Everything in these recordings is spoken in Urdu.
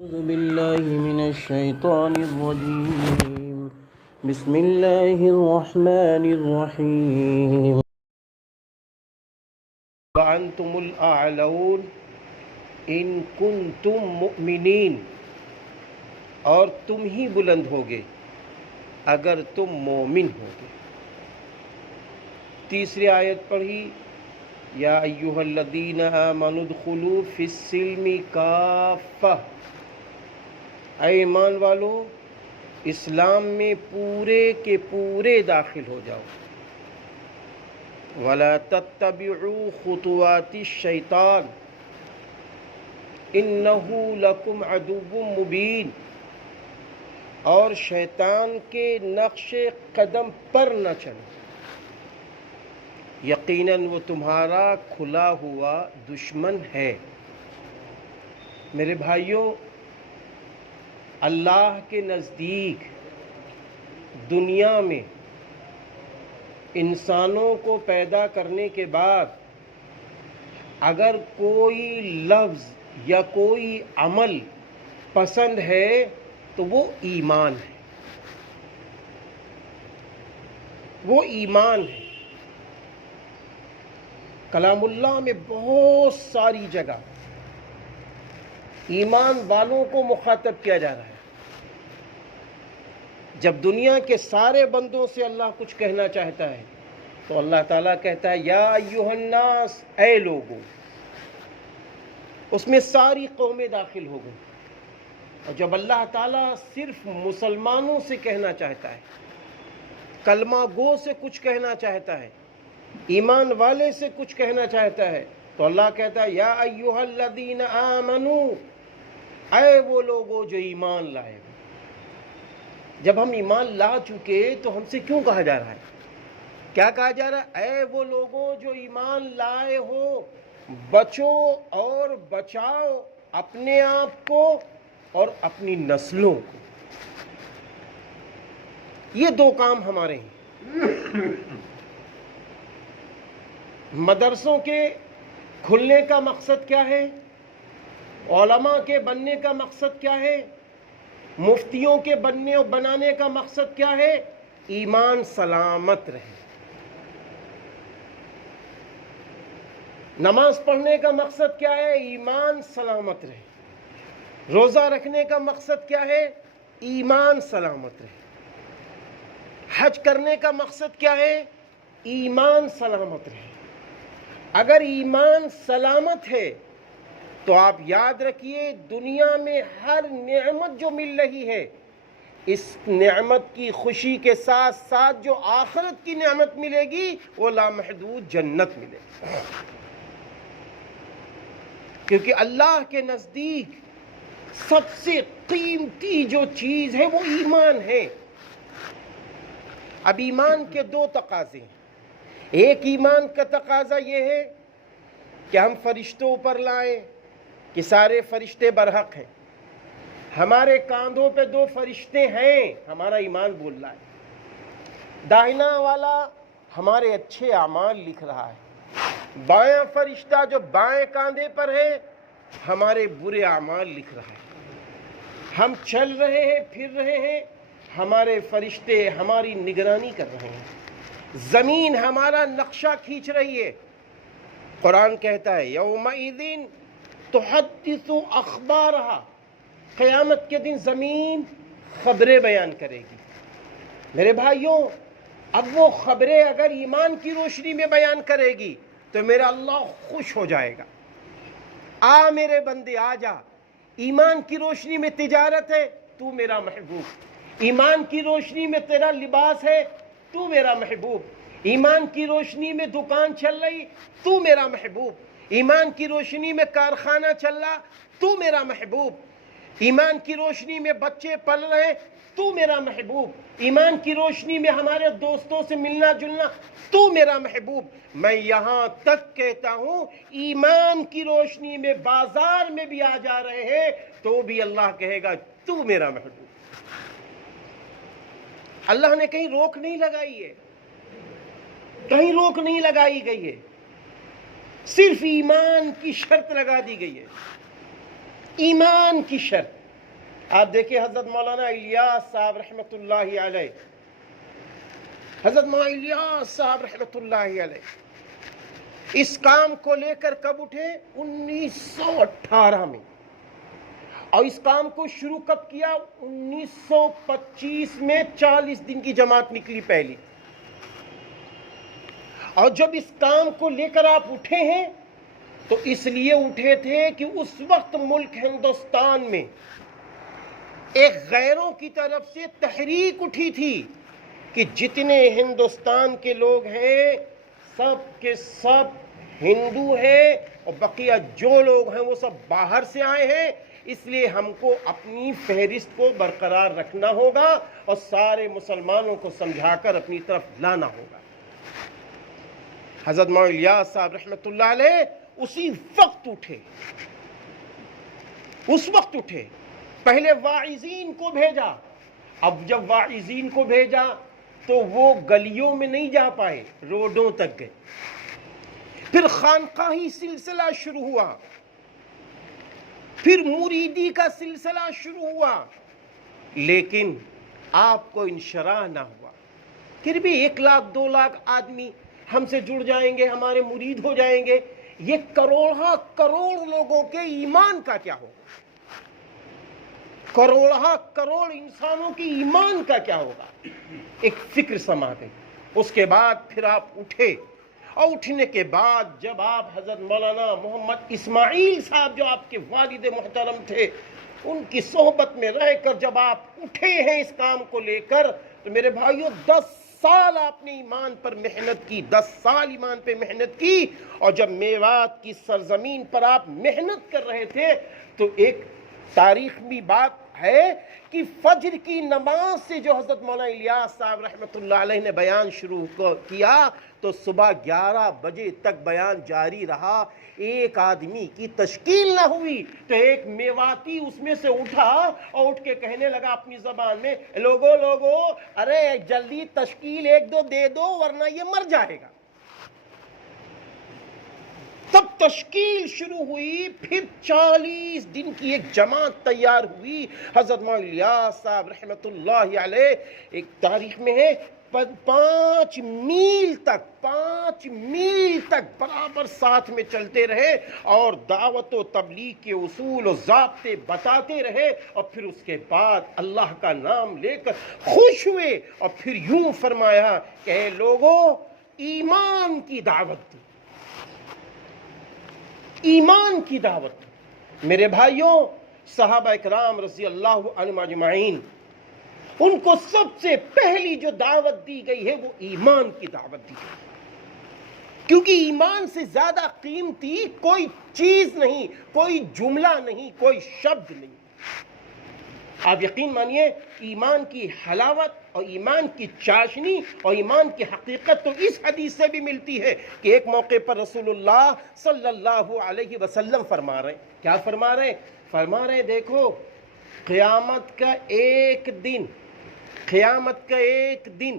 أعوذ بالله من الشيطان الرجيم بسم الله الرحمن الرحيم وأنتم الأعلون إن كنتم مؤمنين اور تم ہی بلند ہوگے اگر تم مومن ہوگے۔ تیسری آیت پڑھی، یا ایھا الذین آمنوا ادخلوا فی السلم کافہ، اے ایمان والو اسلام میں پورے کے پورے داخل ہو جاؤ۔ ولا تتبعوا خطوات الشیطان انہ لکم عدو مبین، اور شیطان کے نقش قدم پر نہ چلو، یقیناً وہ تمہارا کھلا ہوا دشمن ہے۔ میرے بھائیوں، اللہ کے نزدیک دنیا میں انسانوں کو پیدا کرنے کے بعد اگر کوئی لفظ یا کوئی عمل پسند ہے تو وہ ایمان ہے، وہ ایمان ہے۔ کلام اللہ میں بہت ساری جگہ ایمان والوں کو مخاطب کیا جا رہا ہے۔ جب دنیا کے سارے بندوں سے اللہ کچھ کہنا چاہتا ہے تو اللہ تعالیٰ کہتا ہے یا ایھا الناس، اے لوگوں، اس میں ساری قومیں داخل ہو گئیں۔ اور جب اللہ تعالیٰ صرف مسلمانوں سے کہنا چاہتا ہے، کلمہ گو سے کچھ کہنا چاہتا ہے، ایمان والے سے کچھ کہنا چاہتا ہے، تو اللہ کہتا ہے یا ایھا الذین آمنوا، اے وہ لوگوں جو ایمان لائے ہو۔ جب ہم ایمان لا چکے تو ہم سے کیوں کہا جا رہا ہے؟ کیا کہا جا رہا ہے؟ اے وہ لوگوں جو ایمان لائے ہو، بچو اور بچاؤ اپنے آپ کو اور اپنی نسلوں کو۔ یہ دو کام ہمارے ہیں۔ مدرسوں کے کھلنے کا مقصد کیا ہے؟ علماء کے بننے کا مقصد کیا ہے؟ مفتیوں کے بننے اور بنانے کا مقصد کیا ہے؟ ایمان سلامت رہے۔ نماز پڑھنے کا مقصد کیا ہے؟ ایمان سلامت رہے۔ روزہ رکھنے کا مقصد کیا ہے؟ ایمان سلامت رہے۔ حج کرنے کا مقصد کیا ہے؟ ایمان سلامت رہے۔ اگر ایمان سلامت ہے تو آپ یاد رکھیے، دنیا میں ہر نعمت جو مل رہی ہے، اس نعمت کی خوشی کے ساتھ ساتھ جو آخرت کی نعمت ملے گی وہ لامحدود جنت ملے گی، کیونکہ اللہ کے نزدیک سب سے قیمتی جو چیز ہے وہ ایمان ہے۔ اب ایمان کے دو تقاضے ہیں۔ ایک ایمان کا تقاضا یہ ہے کہ ہم فرشتوں پر لائیں کہ سارے فرشتے برحق ہیں، ہمارے کاندھوں پہ دو فرشتے ہیں، ہمارا ایمان بول رہا ہے، داہنا والا ہمارے اچھے اعمال لکھ رہا ہے، بایاں فرشتہ جو بائیں کاندھے پر ہے ہمارے برے اعمال لکھ رہا ہے۔ ہم چل رہے ہیں، پھر رہے ہیں، ہمارے فرشتے ہماری نگرانی کر رہے ہیں، زمین ہمارا نقشہ کھینچ رہی ہے۔ قرآن کہتا ہے یومئذ تحدث اخبارہا، قیامت کے دن زمین خبریں بیان کرے گی۔ میرے بھائیوں، اب وہ خبریں اگر ایمان کی روشنی میں بیان کرے گی تو میرا اللہ خوش ہو جائے گا۔ آ میرے بندے آ جا، ایمان کی روشنی میں تجارت ہے، تو میرا محبوب، ایمان کی روشنی میں تیرا لباس ہے، تو میرا محبوب، ایمان کی روشنی میں دکان چل رہی، تو میرا محبوب، ایمان کی روشنی میں کارخانہ چل رہا، تو میرا محبوب، ایمان کی روشنی میں بچے پل رہے، تو میرا محبوب، ایمان کی روشنی میں ہمارے دوستوں سے ملنا جلنا، تو میرا محبوب۔ میں یہاں تک کہتا ہوں ایمان کی روشنی میں بازار میں بھی آ جا رہے ہیں تو بھی اللہ کہے گا تو میرا محبوب۔ اللہ نے کہیں روک نہیں لگائی ہے، کہیں روک نہیں لگائی گئی ہے، صرف ایمان کی شرط لگا دی گئی ہے، ایمان کی شرط۔ آپ دیکھیں حضرت مولانا الیاس صاحب رحمۃ اللہ علیہ، حضرت مولانا الیاس صاحب رحمۃ اللہ علیہ اس کام کو لے کر کب اٹھے؟ 1918 میں، اور اس کام کو شروع کب کیا؟ 1925 میں 40 دن کی جماعت نکلی پہلی، اور جب اس کام کو لے کر آپ اٹھے ہیں تو اس لیے اٹھے تھے کہ اس وقت ملک ہندوستان میں ایک غیروں کی طرف سے تحریک اٹھی تھی کہ جتنے ہندوستان کے لوگ ہیں سب کے سب ہندو ہیں، اور بقیہ جو لوگ ہیں وہ سب باہر سے آئے ہیں، اس لیے ہم کو اپنی فہرست کو برقرار رکھنا ہوگا اور سارے مسلمانوں کو سمجھا کر اپنی طرف لانا ہوگا۔ حضرت مولانا الیاس صاحب رحمۃ اللہ علیہ اسی وقت اٹھے، اس وقت اٹھے، پہلے واعظین کو بھیجا۔ اب جب واعظین کو بھیجا تو وہ گلیوں میں نہیں جا پائے، روڈوں تک گئے، پھر خانقاہی سلسلہ شروع ہوا، پھر مریدی کا سلسلہ شروع ہوا، لیکن آپ کو انشراح نہ ہوا۔ پھر بھی 1 لاکھ 2 لاکھ آدمی ہم سے جڑ جائیں گے، ہمارے مرید ہو جائیں گے، یہ کروڑہ کروڑ لوگوں کے ایمان کا کیا ہوگا؟ کروڑہ کروڑ انسانوں کی ایمان کا کیا ہوگا؟ ایک فکر سما گئی۔ اس کے بعد پھر آپ اٹھے، اور اٹھنے کے بعد جب آپ حضرت مولانا محمد اسماعیل صاحب جو آپ کے والد محترم تھے ان کی صحبت میں رہ کر جب آپ اٹھے ہیں اس کام کو لے کر، تو میرے بھائیوں 10 سال آپ نے ایمان پر محنت کی، 10 سال ایمان پہ محنت کی، اور جب میوات کی سرزمین پر آپ محنت کر رہے تھے تو ایک تاریخ بھی بات ہے کہ فجر کی نماز سے جو حضرت مولانا الیاس صاحب رحمۃ اللہ علیہ نے بیان شروع کیا تو صبح 11 بجے تک بیان جاری رہا، ایک آدمی کی تشکیل نہ ہوئی تو ایک میواتی اس میں سے اٹھا اور اٹھ کے کہنے لگا اپنی زبان میں، لوگو ارے جلدی تشکیل 1-2 دے دو ورنہ یہ مر جائے گا۔ تب تشکیل شروع ہوئی، پھر 40 دن کی ایک جماعت تیار ہوئی۔ حضرت مولانا الیاس صاحب رحمۃ اللہ علیہ ایک تاریخ میں ہے 5 میل تک برابر ساتھ میں چلتے رہے اور دعوت و تبلیغ کے اصول و ضابطے بتاتے رہے، اور پھر اس کے بعد اللہ کا نام لے کر خوش ہوئے، اور پھر یوں فرمایا کہ اے لوگوں ایمان کی دعوت دو، ایمان کی دعوت۔ میرے بھائیوں صحابہ اکرام رضی اللہ عنہم اجمعین ان کو سب سے پہلی جو دعوت دی گئی ہے وہ ایمان کی دعوت دی گئی، کیونکہ ایمان سے زیادہ قیمتی کوئی چیز نہیں، کوئی جملہ نہیں، کوئی شبد نہیں۔ آپ یقین مانیے ایمان کی حلاوت اور ایمان کی چاشنی اور ایمان کی حقیقت تو اس حدیث سے بھی ملتی ہے کہ ایک موقع پر رسول اللہ صلی اللہ علیہ وسلم فرما رہے ہیں، کیا فرما رہے ہیں؟ فرما رہے ہیں دیکھو قیامت کا ایک دن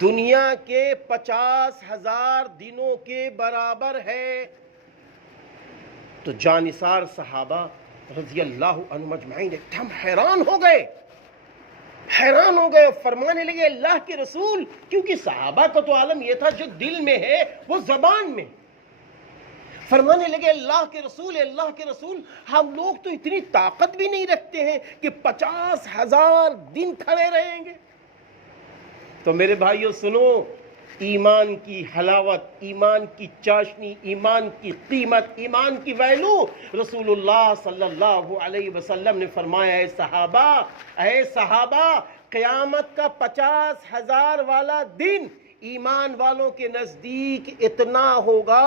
دنیا کے 50,000 دنوں کے برابر ہے۔ تو جانثار صحابہ رضی اللہ عنہم اجمعین ایک دم حیران ہو گئے، فرمانے لگے اللہ کے رسول، کیونکہ صحابہ کا تو عالم یہ تھا جو دل میں ہے وہ زبان میں، فرمانے لگے اللہ کے رسول ہم لوگ تو اتنی طاقت بھی نہیں رکھتے ہیں کہ 50,000 دن کھڑے رہیں گے۔ تو میرے بھائیوں سنو، ایمان کی حلاوت، ایمان کی چاشنی، ایمان کی قیمت، ایمان کی ویلو، رسول اللہ صلی اللہ علیہ وسلم نے فرمایا اے صحابہ قیامت کا 50,000 والا دن ایمان والوں کے نزدیک اتنا ہوگا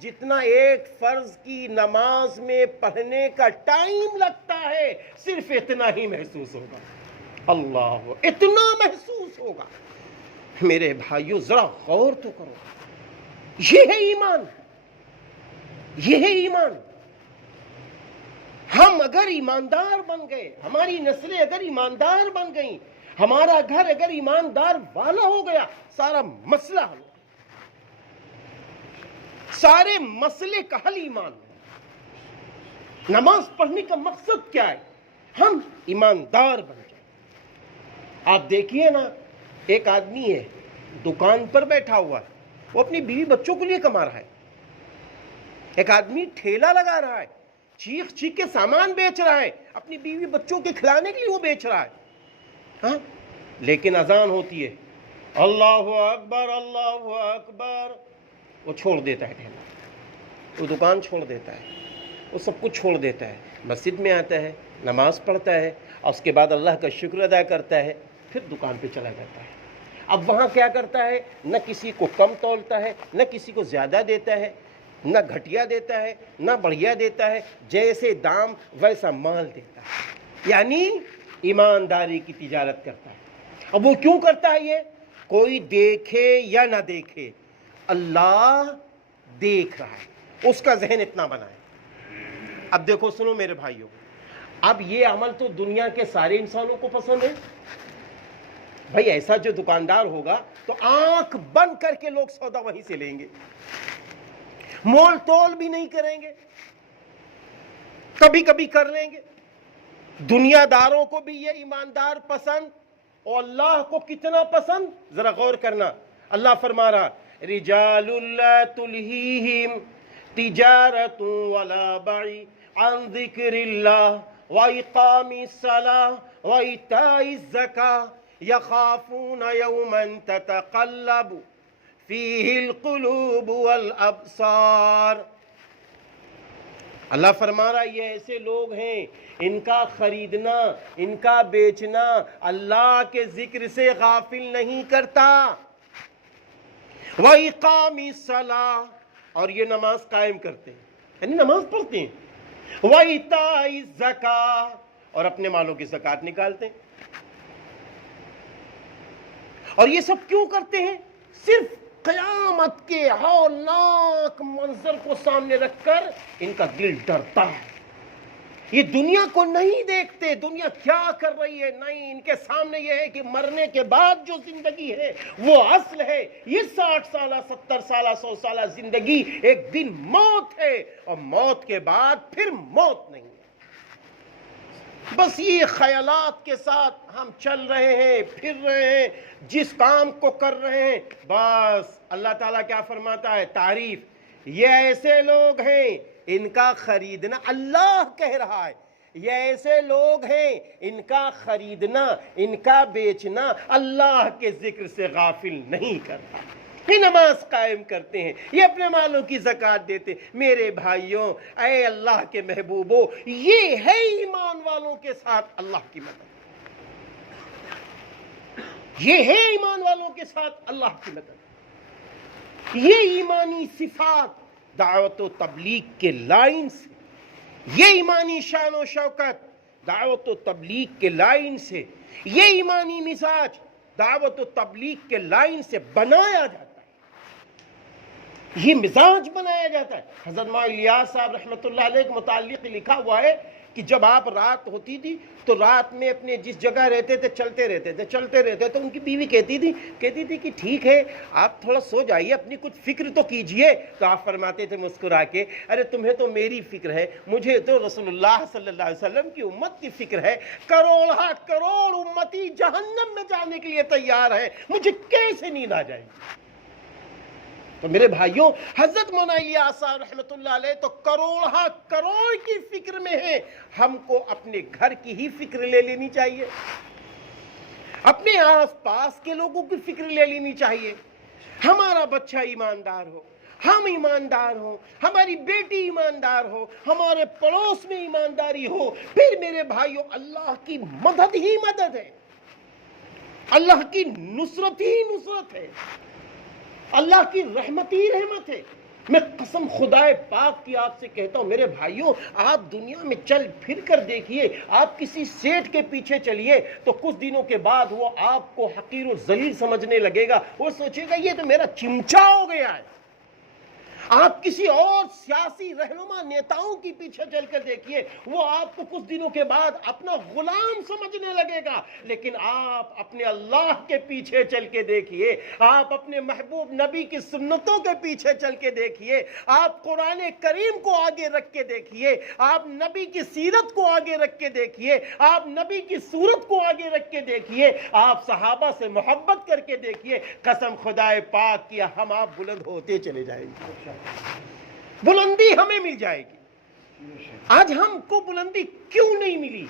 جتنا ایک فرض کی نماز میں پڑھنے کا ٹائم لگتا ہے، صرف اتنا ہی محسوس ہوگا۔ اللہ، اتنا محسوس ہوگا۔ میرے بھائیو ذرا غور تو کرو، یہ ہے ایمان، یہ ہے ایمان۔ ہم اگر ایماندار بن گئے، ہماری نسلیں اگر ایماندار بن گئیں، ہمارا گھر اگر ایماندار والا ہو گیا، سارا مسئلہ حل، سارے مسئلے کا حل ایمان ہے۔ نماز پڑھنے کا مقصد کیا ہے؟ ہم ایماندار بن جائیں۔ آپ دیکھیے نا، ایک آدمی ہے دکان پر بیٹھا ہوا ہے، وہ اپنی بیوی بچوں کے لیے کما رہا ہے۔ ایک آدمی ٹھیلا لگا رہا ہے، چیخ چیخ کے سامان بیچ رہا ہے، اپنی بیوی بچوں کے کھلانے کے لیے وہ بیچ رہا ہے، ہاں، لیکن اذان ہوتی ہے اللہ اکبر اللہ اکبر، وہ چھوڑ دیتا ہے ٹھیلا، وہ دکان چھوڑ دیتا ہے، وہ سب کچھ چھوڑ دیتا ہے، مسجد میں آتا ہے، نماز پڑھتا ہے، اور اس کے بعد اللہ کا شکر ادا کرتا ہے، پھر دکان پہ چلا جاتا ہے۔ اب وہاں کیا کرتا ہے؟ نہ کسی کو کم تولتا ہے، نہ کسی کو زیادہ دیتا ہے، نہ گھٹیا دیتا ہے نہ بڑھیا دیتا ہے، جیسے دام ویسا مال دیتا ہے، یعنی ایمانداری کی تجارت کرتا ہے۔ اب وہ کیوں کرتا ہے؟ یہ کوئی دیکھے یا نہ دیکھے، اللہ دیکھ رہا ہے، اس کا ذہن اتنا بنا ہے۔ اب دیکھو سنو میرے بھائیوں، اب یہ عمل تو دنیا کے سارے انسانوں کو پسند ہے۔ بھائی ایسا جو دکاندار ہوگا تو آنکھ بند کر کے لوگ سودا وہیں سے لیں گے، مول تول بھی نہیں کریں گے، کبھی کبھی کر لیں گے۔ دنیا داروں کو بھی یہ ایماندار پسند، اور اللہ کو کتنا پسند ذرا غور کرنا۔ اللہ فرما رہا رجال لا تلہیہم تجارت ولا بیع عن ذکر اللہ واقام الصلاۃ وایتاء الزکاۃ یخافون یوما تتقلب فیہ القلوب والابصار۔ اللہ فرما رہا یہ ایسے لوگ ہیں، ان کا خریدنا ان کا بیچنا اللہ کے ذکر سے غافل نہیں کرتا۔ وَإِقَامِ الصَّلَاةِ، اور یہ نماز قائم کرتے ہیں، یعنی نماز پڑھتے ہیں۔ وَإِيتَاءِ الزَّكَاةِ، اور اپنے مالوں کی زکوٰۃ نکالتے ہیں۔ اور یہ سب کیوں کرتے ہیں؟ صرف قیامت کے ہولناک منظر کو سامنے رکھ کر ان کا دل ڈرتا ہے۔ یہ دنیا کو نہیں دیکھتے، دنیا کیا کر رہی ہے، نہیں، ان کے سامنے یہ ہے کہ مرنے کے بعد جو زندگی ہے وہ اصل ہے۔ یہ 60 سالہ 70 سالہ 100 سالہ زندگی ایک دن موت ہے، اور موت کے بعد پھر موت نہیں ہے۔ بس یہ خیالات کے ساتھ ہم چل رہے ہیں، پھر رہے ہیں، جس کام کو کر رہے ہیں، بس اللہ تعالیٰ کیا فرماتا ہے؟ تعریف، یہ ایسے لوگ ہیں ان کا خریدنا، اللہ کہہ رہا ہے یہ ایسے لوگ ہیں ان کا خریدنا ان کا بیچنا اللہ کے ذکر سے غافل نہیں کرتا۔ یہ نماز قائم کرتے ہیں، یہ اپنے مالوں کی زکوٰۃ دیتے۔ میرے بھائیوں، اے اللہ کے محبوبوں، یہ ہے ایمان والوں کے ساتھ اللہ کی مدد، یہ ہے ایمان والوں کے ساتھ اللہ کی مدد۔ یہ ایمانی صفات دعوت و تبلیغ کے لائن سے، یہ ایمانی شان و شوکت دعوت و تبلیغ کے لائن سے، یہ ایمانی مزاج دعوت و تبلیغ کے لائن سے بنایا جاتا ہے، یہ مزاج بنایا جاتا ہے۔ حضرت مولانا الیاس صاحب رحمۃ اللہ علیہ کے متعلق لکھا ہوا ہے کہ جب آپ رات ہوتی تھی تو رات میں اپنے جس جگہ رہتے تھے چلتے رہتے تو ان کی بیوی کہتی تھی کہ ٹھیک ہے آپ تھوڑا سو جائیے، اپنی کچھ فکر تو کیجئے۔ تو آپ فرماتے تھے مسکرا کے، ارے تمہیں تو میری فکر ہے، مجھے تو رسول اللہ صلی اللہ علیہ وسلم کی امت کی فکر ہے، کروڑ کروڑ امتی جہنم میں جانے کے لیے تیار ہے، مجھے کیسے نیند آ جائے گی؟ تو میرے بھائیوں، حضرت مولانا الیاس صاحب رحمۃ اللہ علیہ تو کروڑ کی فکر میں ہے۔ ہم کو اپنے گھر کی ہی فکر لے لینی چاہیے، اپنے آس پاس کے لوگوں کی فکر لے لینی چاہیے۔ ہمارا بچہ ایماندار ہو، ہم ایماندار ہوں، ہماری بیٹی ایماندار ہو، ہمارے پڑوس میں ایمانداری ہو، پھر میرے بھائیوں اللہ کی مدد ہی مدد ہے، اللہ کی نصرت ہی نصرت ہے، اللہ کی رحمت ہی رحمت ہے۔ میں قسم خدائے پاک کی آپ سے کہتا ہوں میرے بھائیوں، آپ دنیا میں چل پھر کر دیکھیے، آپ کسی سیٹ کے پیچھے چلیے تو کچھ دنوں کے بعد وہ آپ کو حقیر و ذلیل سمجھنے لگے گا، وہ سوچے گا یہ تو میرا چمچا ہو گیا ہے۔ آپ کسی اور سیاسی رہنما نیتاؤں کی پیچھے چل کر دیکھیے، وہ آپ کو کچھ دنوں کے بعد اپنا غلام سمجھنے لگے گا، لیکن آپ اپنے اللہ کے پیچھے چل کے دیکھیے، آپ اپنے محبوب نبی کی سنتوں کے پیچھے چل کے دیکھیے، آپ قرآن کریم کو آگے رکھ کے دیکھیے، آپ نبی کی سیرت کو آگے رکھ کے دیکھیے، آپ نبی کی صورت کو آگے رکھ کے دیکھیے، آپ صحابہ سے محبت کر کے دیکھیے، قسم خدائے پاک کی ہم آپ بلند ہوتے چلے جائیں گے، بلندی ہمیں مل جائے گی۔ آج ہم کو بلندی کیوں نہیں ملی؟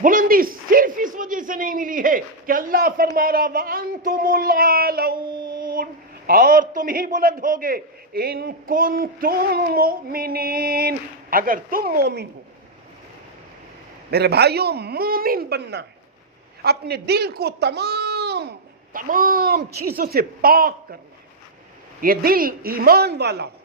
بلندی صرف اس وجہ سے نہیں ملی ہے کہ اللہ فرما رہا وَأَنْتُمُ الْأَعْلَوْنَ، اور تم ہی بلند ہوگے، ان کنتم مؤمنین، اگر تم مومن ہو۔ میرے بھائیوں، مومن بننا ہے، اپنے دل کو تمام چیزوں سے پاک کرنا ہے، یہ دل ایمان والا ہو۔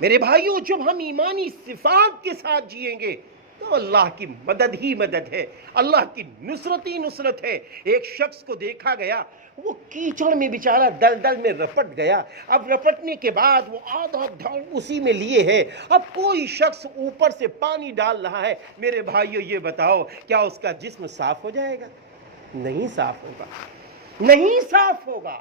میرے بھائیوں، جب ہم ایمانی صفات کے ساتھ جئیں گے تو اللہ کی مدد ہی مدد ہے، اللہ کی نصرت ہی نصرت ہے۔ ایک شخص کو دیکھا گیا، وہ کیچڑ میں بیچارہ دلدل میں رپٹ گیا، اب رپٹنے کے بعد وہ آدھا دھڑ اسی میں لیے ہے، اب کوئی شخص اوپر سے پانی ڈال رہا ہے۔ میرے بھائیوں، یہ بتاؤ کیا اس کا جسم صاف ہو جائے گا؟ نہیں صاف ہوگا، نہیں صاف ہوگا۔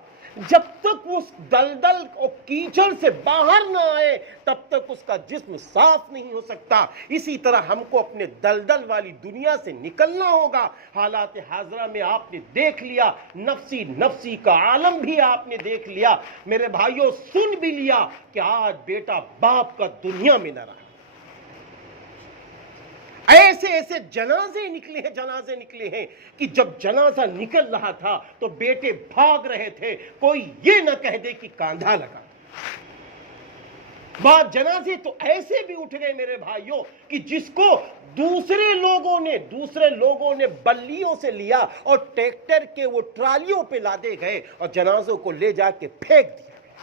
جب تک اس دلدل اور کیچڑ سے باہر نہ آئے تب تک اس کا جسم صاف نہیں ہو سکتا۔ اسی طرح ہم کو اپنے دلدل والی دنیا سے نکلنا ہوگا۔ حالات حاضرہ میں آپ نے دیکھ لیا، نفسی نفسی کا عالم بھی آپ نے دیکھ لیا۔ میرے بھائیوں، سن بھی لیا کہ آج بیٹا باپ کا دنیا میں نہ رہا۔ ایسے ایسے جنازے نکلے ہیں کہ جب جنازہ نکل رہا تھا تو بیٹے بھاگ رہے تھے، کوئی یہ نہ کہہ دے کہ کاندھا لگا۔ بعد جنازے تو ایسے بھی اٹھ گئے میرے بھائیوں کہ جس کو دوسرے لوگوں نے بلیوں سے لیا اور ٹریکٹر کے وہ ٹرالیوں پہ لادے گئے اور جنازوں کو لے جا کے پھینک دیا گیا۔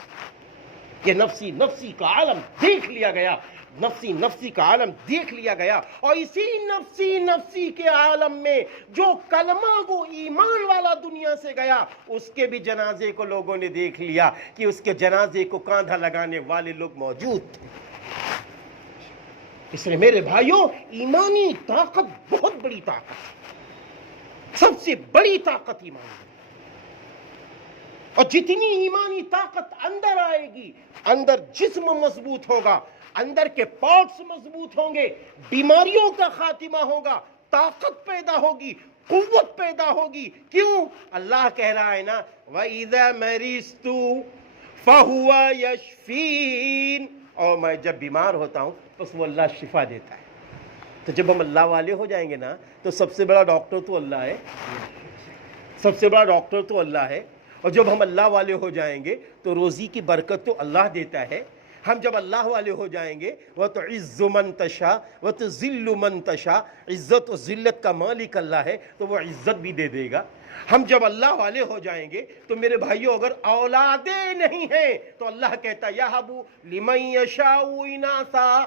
یہ نفسی نفسی کا عالم دیکھ لیا گیا، نفسی نفسی کا عالم دیکھ لیا گیا، اور اسی نفسی نفسی کے عالم میں جو کلمہ گو ایمان والا دنیا سے گیا، اس کے بھی جنازے کو لوگوں نے دیکھ لیا کہ اس کے جنازے کو کاندھا لگانے والے لوگ موجود تھے۔ اس لیے میرے بھائیوں، ایمانی طاقت بہت بڑی طاقت ہے، سب سے بڑی طاقت ایمان ہے، اور جتنی ایمانی طاقت اندر آئے گی، اندر جسم مضبوط ہوگا، اندر کے پارٹس مضبوط ہوں گے، بیماریوں کا خاتمہ ہوگا، طاقت پیدا ہوگی، قوت پیدا ہوگی۔ کیوں؟ اللہ کہہ رہا ہے نا وَإِذَا مَرِضْتُ فَهُوَ يَشْفِينِ، اور میں جب بیمار ہوتا ہوں بس وہ اللہ شفا دیتا ہے۔ تو جب ہم اللہ والے ہو جائیں گے نا تو سب سے بڑا ڈاکٹر تو اللہ ہے، سب سے بڑا ڈاکٹر تو اللہ ہے، اور جب ہم اللہ والے ہو جائیں گے تو روزی کی برکت تو اللہ دیتا ہے۔ ہم جب اللہ والے ہو جائیں گے وَتُعِزُّ مَن تَشَاءُ وَتُذِلُّ مَن تَشَاءُ، عزت و ذلت کا مالک اللہ ہے تو وہ عزت بھی دے دے گا۔ ہم جب اللہ والے ہو جائیں گے تو میرے بھائیوں، اگر اولادیں نہیں ہیں تو اللہ کہتا يَهَبُ لِمَن يَشَاءُ إِنَاثًا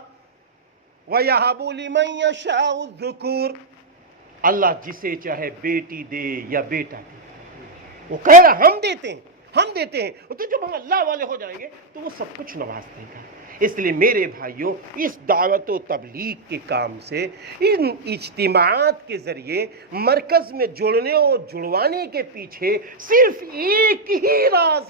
وَيَهَبُ لِمَن يَشَاءُ الذُّكُورَ، اللہ جسے چاہے بیٹی دے یا بیٹا دے، وہ کہہ رہا ہم دیتے ہیں، ہم دیتے ہیں۔ تو جب ہم اللہ والے ہو جائیں گے تو وہ سب کچھ نواز دے گا۔ اس لیے میرے بھائیوں، اس دعوت و تبلیغ کے کام سے، ان اجتماعات کے ذریعے مرکز میں جڑنے اور جڑوانے کے پیچھے صرف ایک ہی راز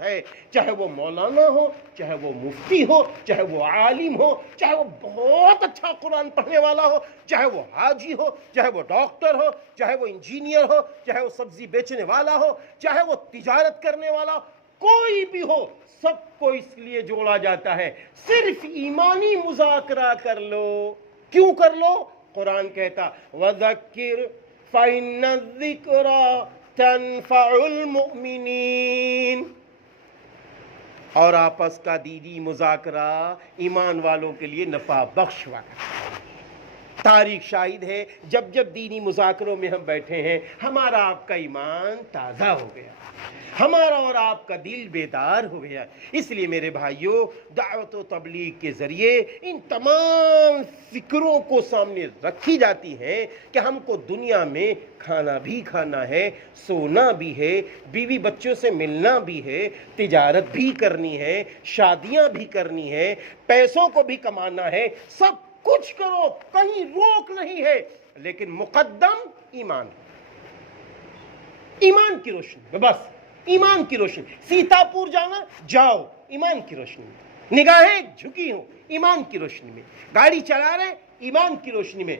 ہے، چاہے وہ مولانا ہو، چاہے وہ مفتی ہو، چاہے وہ عالم ہو، چاہے وہ بہت اچھا قرآن پڑھنے والا ہو، چاہے وہ حاجی ہو، چاہے وہ ڈاکٹر ہو، چاہے وہ انجینئر ہو، چاہے وہ سبزی بیچنے والا ہو، چاہے وہ تجارت کرنے والا ہو، کوئی بھی ہو، سب کو اس لیے جوڑا جاتا ہے صرف ایمانی مذاکرہ کر لو۔ کیوں کر لو؟ قرآن کہتا وَذَكِّرْ فَإِنَّ الذِّكْرَى تَنفَعُ الْمُؤْمِنِينَ، اور آپس کا دینی مذاکرہ ایمان والوں کے لیے نفع بخش والا، تاریخ شاہد ہے، جب جب دینی مذاکروں میں ہم بیٹھے ہیں ہمارا آپ کا ایمان تازہ ہو گیا، ہمارا اور آپ کا دل بیدار ہو گیا۔ اس لیے میرے بھائیوں، دعوت و تبلیغ کے ذریعے ان تمام فکروں کو سامنے رکھی جاتی ہے کہ ہم کو دنیا میں کھانا بھی کھانا ہے، سونا بھی ہے، بیوی بچوں سے ملنا بھی ہے، تجارت بھی کرنی ہے، شادیاں بھی کرنی ہے، پیسوں کو بھی کمانا ہے، سب کچھ کرو، کہیں روک نہیں ہے، لیکن مقدم ایمان، ایمان کی روشنی میں، بس ایمان کی روشنی۔ سیتاپور جانا، جاؤ ایمان کی روشنی میں، نگاہیں جھکی ہوں ایمان کی روشنی میں، گاڑی چلا رہے ایمان کی روشنی میں،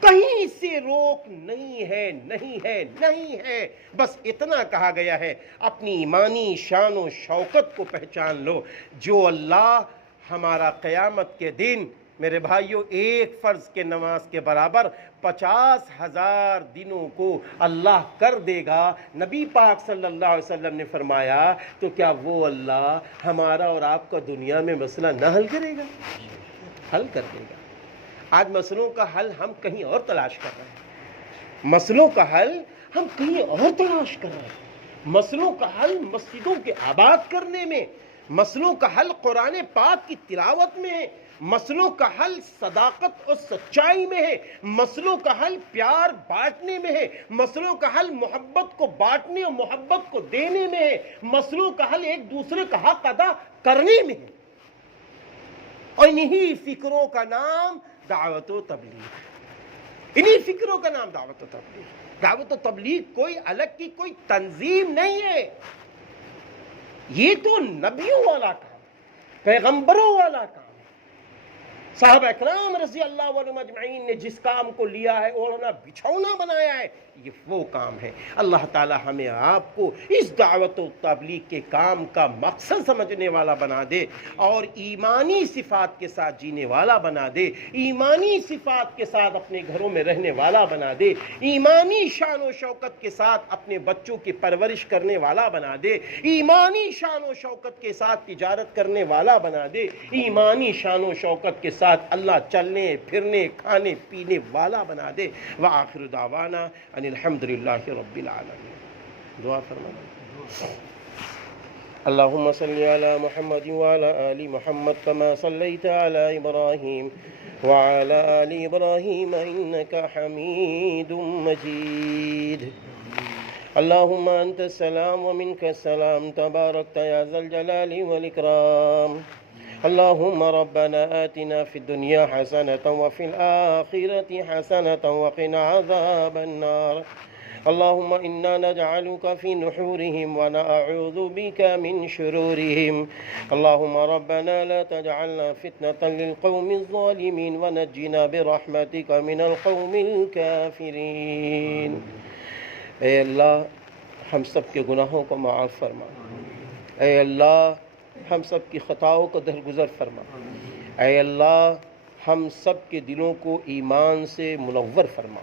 کہیں سے روک نہیں ہے، نہیں ہے، نہیں ہے۔ بس اتنا کہا گیا ہے، اپنی ایمانی شان و شوکت کو پہچان لو۔ جو اللہ ہمارا قیامت کے دن میرے بھائیوں ایک فرض کے نماز کے برابر 50,000 دنوں کو اللہ کر دے گا، نبی پاک صلی اللہ علیہ وسلم نے فرمایا، تو کیا وہ اللہ ہمارا اور آپ کا دنیا میں مسئلہ نہ حل کرے گا؟ حل کر دے گا۔ آج مسئلوں کا حل ہم کہیں اور تلاش کر رہے ہیں، مسئلوں کا حل ہم کہیں اور تلاش کر رہے ہیں، مسئلوں کا حل مسجدوں کے آباد کرنے میں، مسئلوں کا حل قرآن پاک کی تلاوت میں ہے، مسئلوں کا حل صداقت اور سچائی میں ہے، مسئلوں کا حل پیار بانٹنے میں ہے، مسئلوں کا حل محبت کو بانٹنے اور محبت کو دینے میں ہے، مسئلوں کا حل ایک دوسرے کا حق ادا کرنے میں ہے۔ اور انہی فکروں کا نام دعوت و تبلیغ، انہی فکروں کا نام دعوت و تبلیغ۔ دعوت و تبلیغ کوئی الگ کی کوئی تنظیم نہیں ہے، یہ تو نبیوں والا کام، پیغمبروں والا کام۔ صحابہ اکرام رضی اللہ عنہم اجمعین نے جس کام کو لیا ہے، اوڑھنا بچھونا بنایا ہے، یہ وہ کام ہے۔ اللہ تعالی ہمیں آپ کو اس دعوت و تبلیغ کے کام کا مقصد سمجھنے والا بنا دے، اور ایمانی صفات کے ساتھ جینے والا بنا دے، ایمانی صفات کے ساتھ اپنے گھروں میں رہنے والا بنا دے، ایمانی شان و شوکت کے ساتھ اپنے بچوں کی پرورش کرنے والا بنا دے، ایمانی شان و شوکت کے ساتھ تجارت کرنے والا بنا دے، ایمانی شان و شوکت کے ساتھ اللہ چلنے پھرنے کھانے پینے والا بنا دے۔ وآخر دعوانا ان الحمدللہ رب العالمین۔ دعا فرمانا۔ اللہم صلی علی محمد وعلی آل محمد کما صلیت علی ابراہیم وعلی آل ابراہیم انکا حمید مجید۔ اللہم انت السلام ومنک السلام تبارکت یا ذا الجلال والاکرام۔ اللهم ربنا آتنا في الدنيا حسنة وفي الآخرة حسنة وقنا عذاب النار. اللهم إنا نجعلك في نحورهم ونعوذ بك من شرورهم. اللهم ربنا لا تجعلنا فتنة للقوم الظالمين ونجنا برحمتك من القوم الكافرين. اے اللہ ہم سب کے گناہوں کو معاف فرما، اے اللہ ہم سب کی خطاؤں کو درگزر فرما، اے اللہ ہم سب کے دلوں کو ایمان سے منور فرما،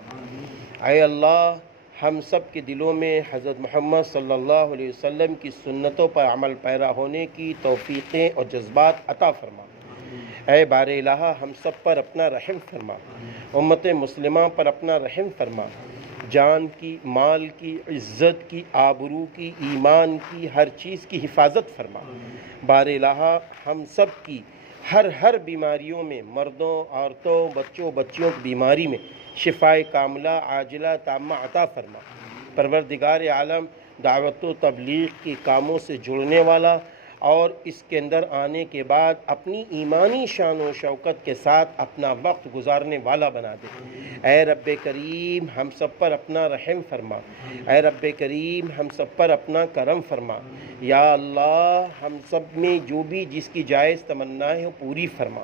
اے اللہ ہم سب کے دلوں میں حضرت محمد صلی اللہ علیہ وسلم کی سنتوں پر عمل پیرا ہونے کی توفیقیں اور جذبات عطا فرما۔ اے بار الہ ہم سب پر اپنا رحم فرما، امت مسلمہ پر اپنا رحم فرما، جان کی، مال کی، عزت کی، آبرو کی، ایمان کی، ہر چیز کی حفاظت فرما۔ بار الہ ہم سب کی ہر بیماریوں میں، مردوں، عورتوں، بچوں، بچیوں کی بیماری میں شفائے کاملہ عاجلہ تامہ عطا فرما۔ پروردگار عالم، دعوت و تبلیغ کے کاموں سے جڑنے والا اور اس کے اندر آنے کے بعد اپنی ایمانی شان و شوکت کے ساتھ اپنا وقت گزارنے والا بنا دے۔ اے رب کریم ہم سب پر اپنا رحم فرما، اے رب کریم ہم سب پر اپنا کرم فرما۔ یا اللہ ہم سب میں جو بھی جس کی جائز تمنا ہے وہ پوری فرما۔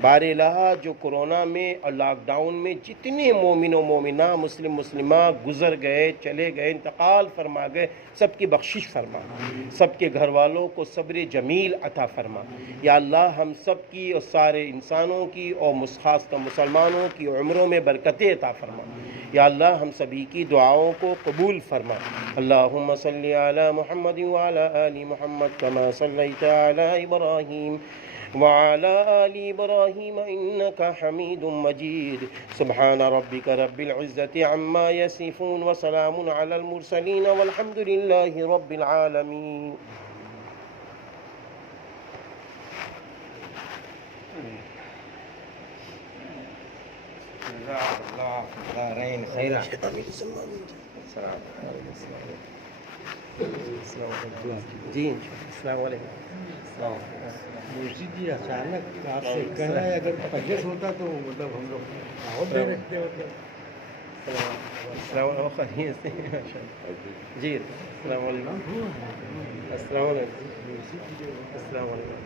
بار الہ جو کرونا میں اور لاک ڈاؤن میں جتنے مومن و مومنہ، مسلم مسلمہ گزر گئے، چلے گئے، انتقال فرما گئے، سب کی بخشش فرما، سب کے گھر والوں کو صبر جمیل عطا فرما۔ یا اللہ ہم سب کی اور سارے انسانوں کی اور خاص کر مسلمانوں کی عمروں میں برکتیں عطا فرما۔ یا اللہ ہم سبھی کی دعاؤں کو قبول فرما۔ اللہم صلی علی محمد وعلی آل محمد کما صلیت علی ابراہیم وعلى آل إبراهيم إنك حميد مجيد سبحان ربك رب العزة عما يصفون وسلام على المرسلين والحمد لله رب العالمين. جی السلام علیکم. مرشد جی اچانک آپ سے کہنا ہے اگر پہلے سے ہوتا تو مطلب ہم لوگ بہت دیر رکھتے ہوتے. السلام علیکم. جی السلام علیکم. السلام علیکم. السلام علیکم.